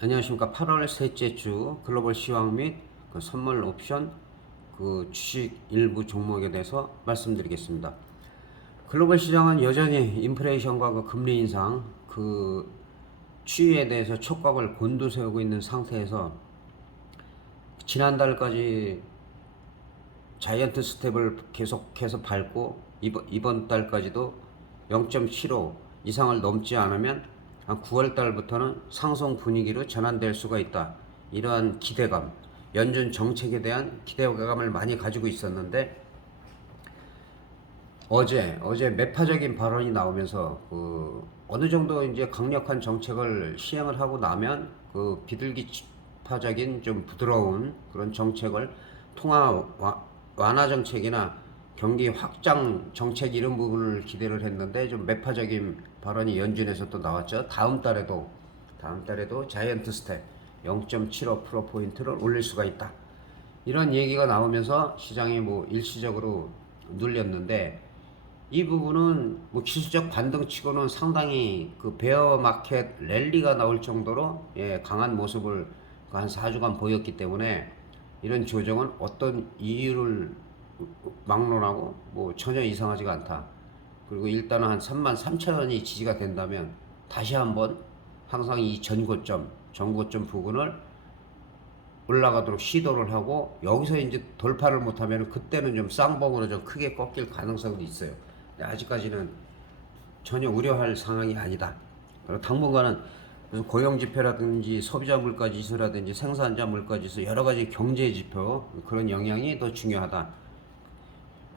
안녕하십니까. 8월 셋째 주 글로벌 시황 및 그 선물 옵션 그 주식 일부 종목에 대해서 말씀드리겠습니다. 글로벌 시장은 여전히 인플레이션과 그 금리 인상 그 추이에 대해서 촉각을 곤두세우고 있는 상태에서 지난달까지 자이언트 스텝을 계속해서 밟고 이번 달까지도 0.75 이상을 넘지 않으면 한 9월 달부터는 상승 분위기로 전환될 수가 있다. 이러한 기대감, 연준 정책에 대한 기대감을 많이 가지고 있었는데 어제 매파적인 발언이 나오면서 그 어느 정도 이제 강력한 정책을 시행을 하고 나면 그 비둘기파적인 좀 부드러운 그런 정책을 통화 완화 정책이나 경기 확장 정책 이런 부분을 기대를 했는데 좀 매파적인 발언이 연준에서 또 나왔죠. 다음 달에도 자이언트 스텝 0.75%포인트를 올릴 수가 있다. 이런 얘기가 나오면서 시장이 뭐 일시적으로 눌렸는데 이 부분은 뭐 기술적 반등치고는 상당히 그 베어 마켓 랠리가 나올 정도로 강한 모습을 한 4주간 보였기 때문에 이런 조정은 어떤 이유를 막론하고 뭐 전혀 이상하지가 않다. 그리고 일단은 한 33,000원이 지지가 된다면 다시 한번 항상 이 전고점 부근을 올라가도록 시도를 하고 여기서 이제 돌파를 못하면 그때는 좀 쌍봉으로 좀 크게 꺾일 가능성도 있어요. 근데 아직까지는 전혀 우려할 상황이 아니다. 그리고 당분간은 고용 지표라든지 소비자 물가 지수라든지 생산자 물가 지수 여러 가지 경제 지표 그런 영향이 더 중요하다.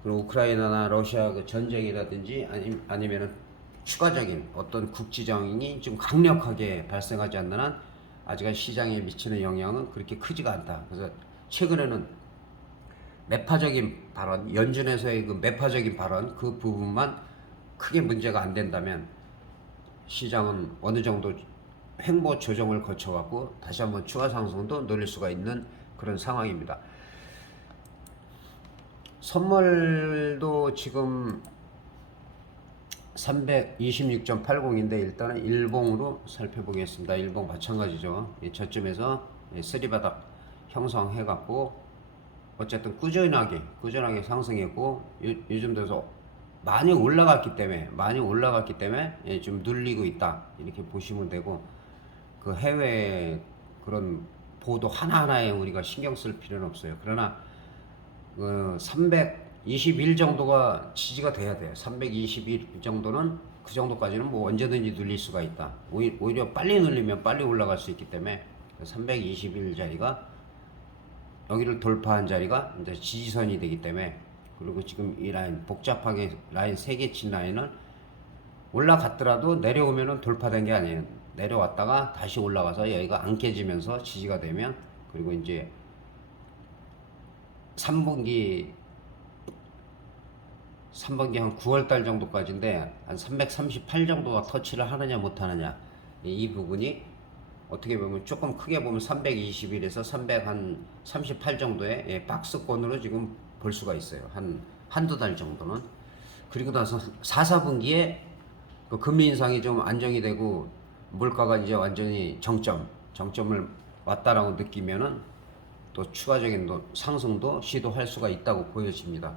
그리고 우크라이나나 러시아 그 전쟁이라든지 아니면은 추가적인 어떤 국지정이 좀 강력하게 발생하지 않는 한 아직은 시장에 미치는 영향은 그렇게 크지가 않다. 그래서 최근에는 매파적인 발언, 연준에서의 그 매파적인 발언 그 부분만 크게 문제가 안 된다면 시장은 어느 정도 횡보 조정을 거쳐갖고 다시 한번 추가 상승도 노릴 수가 있는 그런 상황입니다. 선물도 지금 326.80인데 일단은 일봉으로 살펴보겠습니다. 일봉 마찬가지죠. 저점에서 쓰리바닥 형성해갖고 어쨌든 꾸준하게 상승했고 요즘 들어서 많이 올라갔기 때문에 좀 눌리고 있다 이렇게 보시면 되고 그 해외 그런 보도 하나하나에 우리가 신경 쓸 필요는 없어요. 그러나 321 정도가 지지가 돼야 돼요. 321 정도는 그 정도까지는 뭐 언제든지 눌릴 수가 있다. 오히려 빨리 눌리면 빨리 올라갈 수 있기 때문에 321 자리가 여기를 돌파한 자리가 이제 지지선이 되기 때문에 그리고 지금 이 라인 복잡하게 라인 3개 친 라인을 올라갔더라도 내려오면은 돌파된 게 아니에요. 내려왔다가 다시 올라가서 여기가 안 깨지면서 지지가 되면 그리고 이제 3분기 3분기 한 9월달 정도까지인데 한 338 정도가 터치를 하느냐 못하느냐 이 부분이 어떻게 보면 조금 크게 보면 321에서 338 정도의 박스권으로 지금 볼 수가 있어요. 한두 달 정도는. 그리고 나서 4분기에 그 금리 인상이 좀 안정이 되고 물가가 이제 완전히 정점을 왔다라고 느끼면은 또 추가적인 상승도 시도할 수가 있다고 보여집니다.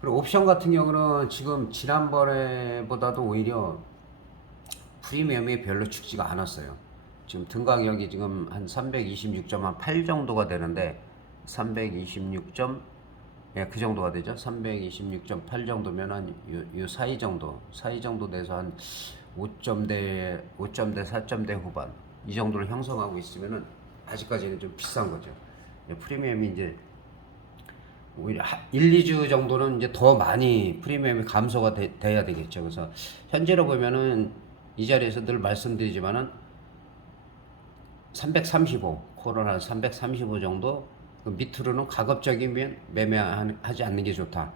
그리고 옵션 같은 경우는 지금 지난번에보다도 오히려 프리미엄이 별로 죽지가 않았어요. 지금 등 가격이 지금 한 326.8 정도가 되는데 326점 그 정도가 되죠. 326.8 정도면 한 요 사이 정도 돼서 한 5점대 4점대 후반 이 정도를 형성하고 있으면은 아직까지는 좀 비싼 거죠. 프리미엄이 이제 오히려 1, 2주 정도는 이제 더 많이 프리미엄이 감소가 돼야 되겠죠. 그래서 현재로 보면은 이 자리에서 늘 말씀드리지만은 335 코로나 335 정도 그 밑으로는 가급적이면 매매하지 않는 게 좋다.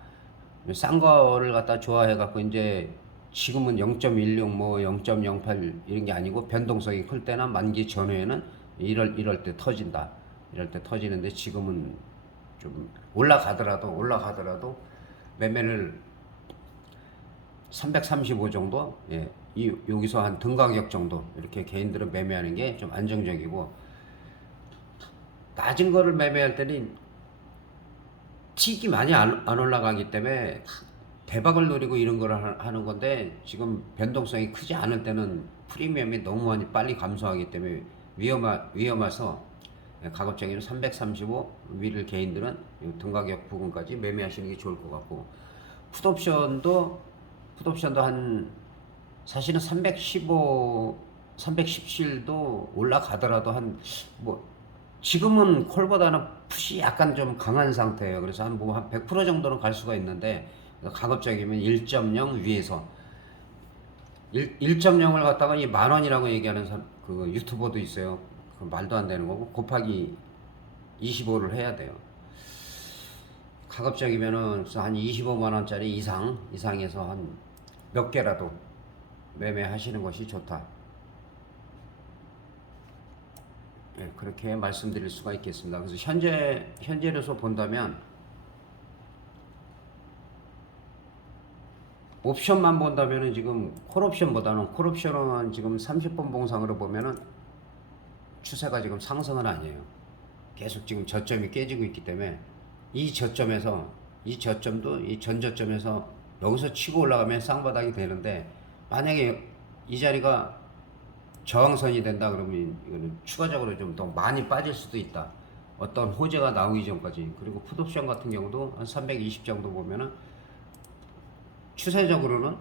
싼 거를 갖다 좋아해 갖고 이제 지금은 0.16 뭐 0.08 이런 게 아니고 변동성이 클 때나 만기 전후에는 이럴 때 터진다. 이럴 때 터지는데 지금은 좀 올라가더라도 매매를 335 정도, 예, 여기서 한 등가격 정도 이렇게 개인들은 매매하는 게 좀 안정적이고, 낮은 거를 매매할 때는 틱이 많이 안 올라가기 때문에 대박을 노리고 이런 걸 하는 건데, 지금 변동성이 크지 않을 때는 프리미엄이 너무 많이 빨리 감소하기 때문에 위험해서, 가급적이면 335 위를 개인들은 이 등가격 부분까지 매매하시는 게 좋을 것 같고, 풋옵션도 한 사실은 315, 317도 올라가더라도 한 뭐 지금은 콜보다는 풋이 약간 좀 강한 상태예요. 그래서 한 100% 정도는 갈 수가 있는데, 가급적이면 1.0 위에서 1.0을 갖다가 이 만 원이라고 얘기하는 그 유튜버도 있어요. 그 말도 안 되는 거고, 곱하기 25를 해야 돼요. 가급적이면은 한 25만 원짜리 이상에서 한 몇 개라도 매매하시는 것이 좋다. 예, 그렇게 말씀드릴 수가 있겠습니다. 그래서 현재로서 본다면 옵션만 본다면은 지금 콜옵션은 지금 30분 봉상으로 보면은 추세가 지금 상승은 아니에요. 계속 지금 저점이 깨지고 있기 때문에 이 저점도 이 전저점에서 여기서 치고 올라가면 쌍바닥이 되는데, 만약에 이 자리가 저항선이 된다 그러면 이거는 추가적으로 좀 더 많이 빠질 수도 있다. 어떤 호재가 나오기 전까지. 그리고 풋옵션 같은 경우도 한 320 정도 보면은 추세적으로는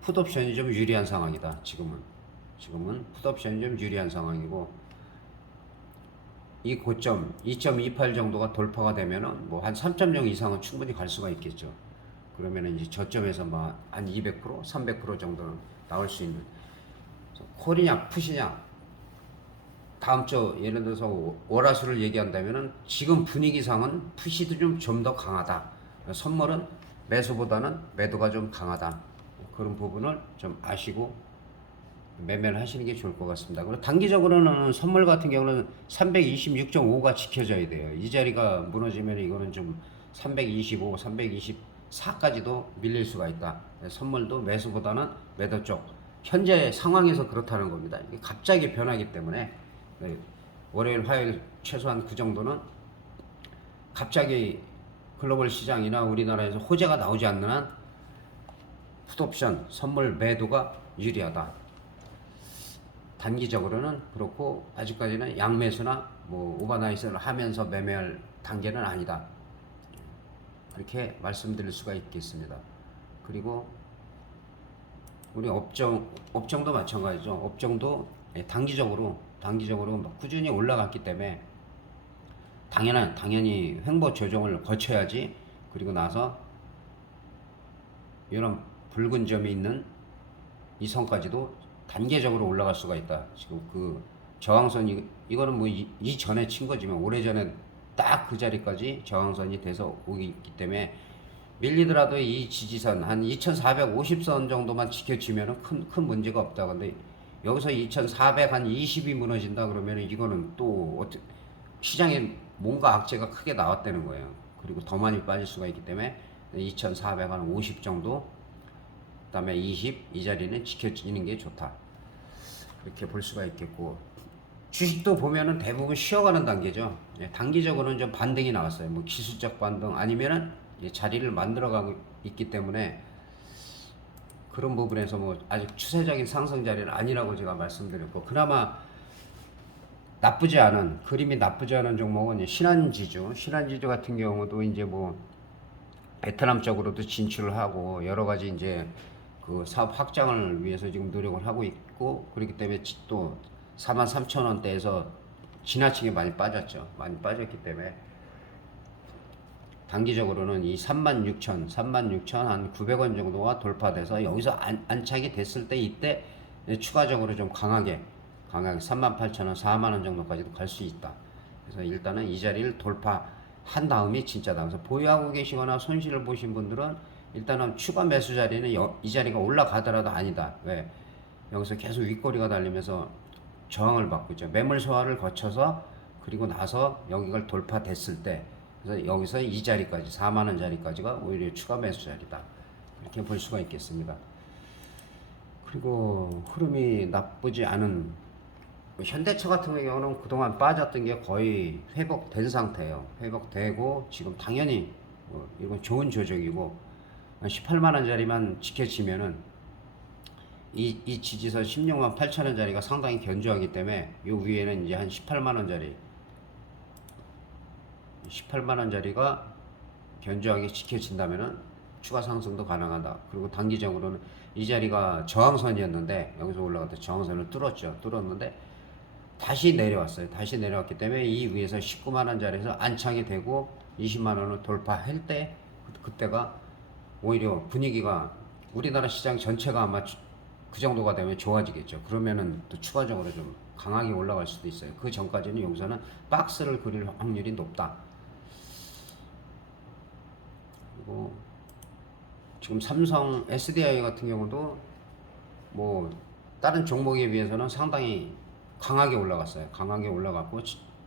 풋옵션이 좀 유리한 상황이다. 지금은 풋옵션이 좀 유리한 상황이고, 이 고점 2.28 정도가 돌파가 되면은 뭐 한 3.0 이상은 충분히 갈 수가 있겠죠. 그러면은 이제 저점에서 뭐 한 200%, 300% 정도는 나올 수 있는. 콜이냐 풋이냐, 다음 주 예를 들어서 월화수를 얘기한다면은 지금 분위기상은 풋이 좀 더 강하다. 선물은 매수보다는 매도가 좀 강하다. 그런 부분을 좀 아시고 매매를 하시는 게 좋을 것 같습니다. 그리고 단기적으로는 선물 같은 경우는 326.5가 지켜져야 돼요. 이 자리가 무너지면 이거는 좀 325, 324까지도 밀릴 수가 있다. 선물도 매수보다는 매도 쪽. 현재 상황에서 그렇다는 겁니다. 이게 갑자기 변하기 때문에, 월요일, 화요일 최소한 그 정도는 갑자기 글로벌 시장이나 우리나라에서 호재가 나오지 않는 한 풋옵션 선물 매도가 유리하다. 단기적으로는 그렇고, 아직까지는 양매수나 뭐 오버나이스를 하면서 매매할 단계는 아니다. 그렇게 말씀드릴 수가 있겠습니다. 그리고 우리 업종도 마찬가지죠. 업종도 단기적으로 꾸준히 올라갔기 때문에 당연히 횡보 조정을 거쳐야지. 그리고 나서 이런 붉은 점이 있는 이 선까지도 단계적으로 올라갈 수가 있다. 지금 그 저항선 이거는 뭐 이전에 친 거지만 오래전에 딱 그 자리까지 저항선이 돼서 오기 있기 때문에, 밀리더라도 이 지지선 한 2450선 정도만 지켜지면은 큰 문제가 없다. 근데 여기서 2400 한 20이 무너진다 그러면은 이거는 또 시장에 뭔가 악재가 크게 나왔다는 거예요. 그리고 더 많이 빠질 수가 있기 때문에 2400 한 50 정도, 그다음에 20 이 자리는 지켜지는 게 좋다. 그렇게 볼 수가 있겠고, 주식도 보면은 대부분 쉬어가는 단계죠. 단기적으로는 좀 반등이 나왔어요. 뭐 기술적 반등 아니면은 자리를 만들어가고 있기 때문에, 그런 부분에서 뭐 아직 추세적인 상승 자리는 아니라고 제가 말씀드렸고, 그나마 그림이 나쁘지 않은 종목은 신한지주 같은 경우도 이제 뭐 베트남 쪽으로도 진출을 하고 여러 가지 이제 그 사업 확장을 위해서 지금 노력을 하고 있고, 그렇기 때문에 또 43,000원대에서 지나치게 많이 빠졌죠. 많이 빠졌기 때문에 단기적으로는 이 36,000 한 900원 정도가 돌파돼서 여기서 안착이 됐을 때, 이때 추가적으로 좀 강하게 38,000원, 4만원 정도까지도 갈 수 있다. 그래서 일단은 이 자리를 돌파한 다음이 진짜다. 그래서 보유하고 계시거나 손실을 보신 분들은 일단은 추가 매수 자리는 이 자리가 올라가더라도 아니다. 왜? 여기서 계속 윗꼬리가 달리면서 저항을 받고 있죠. 매물 소화를 거쳐서 그리고 나서 여기가 돌파됐을 때, 그래서 여기서 이 자리까지 4만원 자리까지가 오히려 추가 매수 자리다. 그렇게 볼 수가 있겠습니다. 그리고 흐름이 나쁘지 않은 현대차 같은 경우는 그동안 빠졌던 게 거의 회복된 상태예요. 회복되고 지금 당연히 이건 좋은 조정이고 18만 원짜리만 지켜지면은 이 지지선 16만 8천 원짜리가 상당히 견조하기 때문에 이 위에는 이제 한 18만 원짜리가 견조하게 지켜진다면은 추가 상승도 가능하다. 그리고 단기적으로는 이 자리가 저항선이었는데 여기서 올라갔다 저항선을 뚫었는데 다시 내려왔어요. 다시 내려왔기 때문에 이 위에서 19만 원짜리에서 안착이 되고 20만 원을 돌파할 때 그때가 오히려 분위기가 우리나라 시장 전체가 아마 그 정도가 되면 좋아지겠죠. 그러면은 또 추가적으로 좀 강하게 올라갈 수도 있어요. 그 전까지는 여기서는 박스를 그릴 확률이 높다. 그리고 지금 삼성 SDI 같은 경우도 뭐 다른 종목에 비해서는 상당히 강하게 올라갔어요. 강하게 올라갔고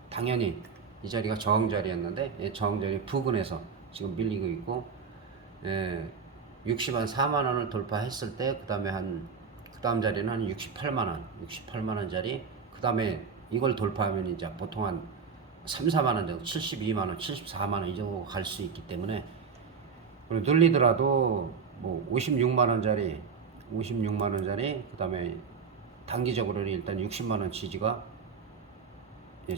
당연히 이 자리가 저항 자리였는데 저항 자리 부근에서 지금 밀리고 있고 60만 4만 원을 돌파했을 때 그 다음 자리는 한 68만 원짜리 그 다음에 이걸 돌파하면 이제 보통 한 3, 4만 원 정도 72만 원, 74만 원 이 정도 갈 수 있기 때문에 그리고 늘리더라도 뭐 56만 원짜리 그 다음에 단기적으로는 일단 60만 원 지지가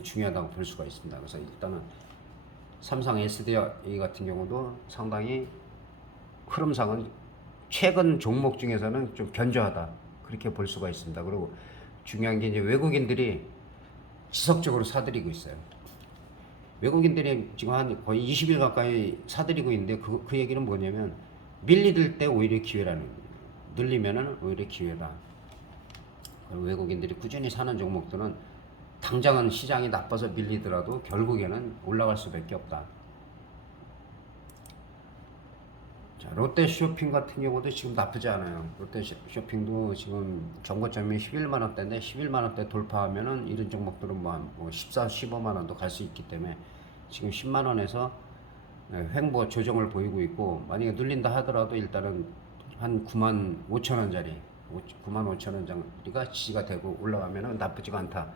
중요하다고 볼 수가 있습니다. 그래서 일단은 삼성 SDI 같은 경우도 상당히 흐름상은 최근 종목 중에서는 좀 견조하다 그렇게 볼 수가 있습니다. 그리고 중요한 게 이제 외국인들이 지속적으로 사들이고 있어요. 외국인들이 지금 한 거의 20일 가까이 사들이고 있는데 그 얘기는 뭐냐면 밀리들 때 오히려 기회라는 거예요. 늘리면은 오히려 기회다. 외국인들이 꾸준히 사는 종목들은 당장은 시장이 나빠서 밀리더라도 결국에는 올라갈 수밖에 없다. 자, 롯데쇼핑 같은 경우도 지금 나쁘지 않아요. 롯데쇼핑도 지금 정고점이 11만 원대인데 11만 원대 돌파하면은 이런 종목들은 뭐 14, 15만 원도 갈 수 있기 때문에 지금 10만 원에서 횡보 조정을 보이고 있고 만약에 눌린다 하더라도 일단은 한 9만 5천 원짜리 9만 5천 원짜리가 지지가 되고 올라가면은 나쁘지가 않다.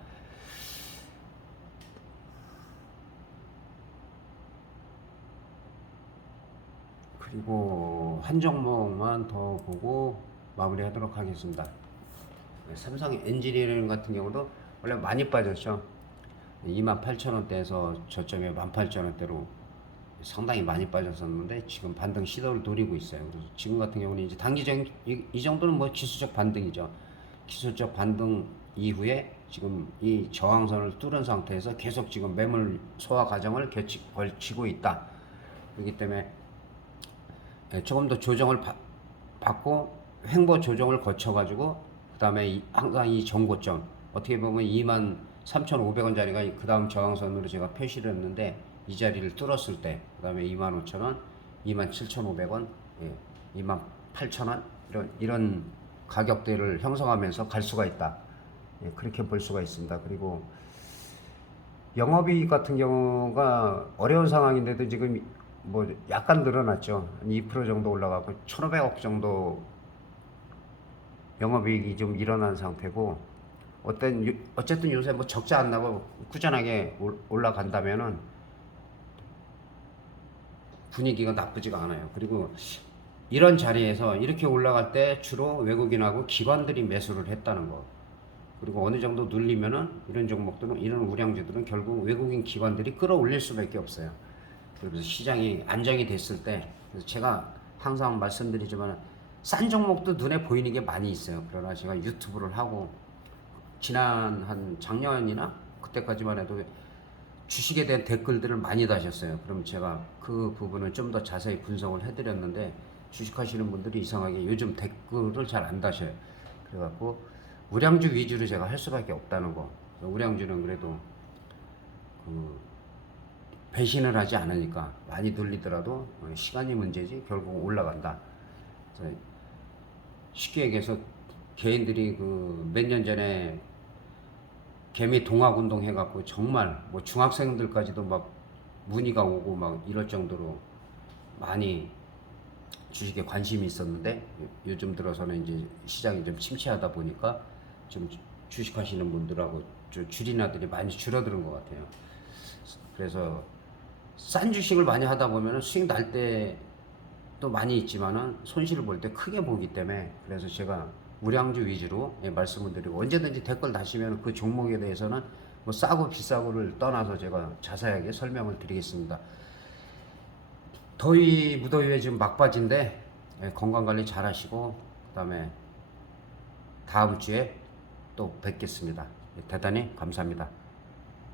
그리고 한 종목만 더 보고 마무리하도록 하겠습니다. 삼성 엔지니어링 같은 경우도 원래 많이 빠졌죠. 28,000원대에서 저점에 18,000원대로 상당히 많이 빠졌었는데 지금 반등 시도를 노리고 있어요. 그래서 지금 같은 경우는 이제 단기적인 이 정도는 뭐 기술적 반등이죠. 기술적 반등 이후에 지금 이 저항선을 뚫은 상태에서 계속 지금 매물 소화 과정을 걸치고 있다. 그렇기 때문에 조금 더 조정을 받고 횡보 조정을 거쳐가지고 그 다음에 항상 이 정고점 어떻게 보면 23,500원짜리가 그 다음 저항선으로 제가 표시를 했는데 이 자리를 뚫었을 때 그 다음에 25,000원, 27,500원, 28,000원 이런 가격대를 형성하면서 갈 수가 있다. 그렇게 볼 수가 있습니다. 그리고 영업이익 같은 경우가 어려운 상황인데도 지금 뭐 약간 늘어났죠. 2% 정도 올라가고 1,500억 정도 영업이익이 좀 일어난 상태고 어쨌든 요새 뭐 적자 안 나고 꾸준하게 올라간다면은 분위기가 나쁘지가 않아요. 그리고 이런 자리에서 이렇게 올라갈 때 주로 외국인하고 기관들이 매수를 했다는 거. 그리고 어느 정도 눌리면은 이런 종목들은 이런 우량주들은 결국 외국인 기관들이 끌어올릴 수밖에 없어요. 그래서 시장이 안정이 됐을 때 그래서 제가 항상 말씀드리지만 싼 종목도 눈에 보이는 게 많이 있어요. 그러나 제가 유튜브를 하고 지난 한 작년이나 그때까지만 해도 주식에 대한 댓글들을 많이 다셨어요. 그럼 제가 그 부분을 좀 더 자세히 분석을 해드렸는데 주식하시는 분들이 이상하게 요즘 댓글을 잘 안 다셔요. 그래갖고 우량주 위주로 제가 할 수밖에 없다는 거. 우량주는 그래도 그 배신을 하지 않으니까 많이 돌리더라도 시간이 문제지 결국 올라간다. 쉽게 얘기해서 개인들이 그 몇 년 전에 개미 동학운동 해갖고 정말 뭐 중학생들까지도 막 문의가 오고 막 이럴 정도로 많이 주식에 관심이 있었는데 요즘 들어서는 이제 시장이 좀 침체하다 보니까 좀 주식하시는 분들하고 주린아들이 많이 줄어드는 것 같아요. 그래서 싼 주식을 많이 하다 보면은 수익 날 때도 많이 있지만은 손실을 볼 때 크게 보기 때문에 그래서 제가 우량주 위주로 말씀을 드리고 언제든지 댓글 다시면 그 종목에 대해서는 뭐 싸고 비싸고를 떠나서 제가 자세하게 설명을 드리겠습니다. 더위 무더위에 지금 막바지인데 건강 관리 잘 하시고 그다음에 다음 주에 또 뵙겠습니다. 대단히 감사합니다.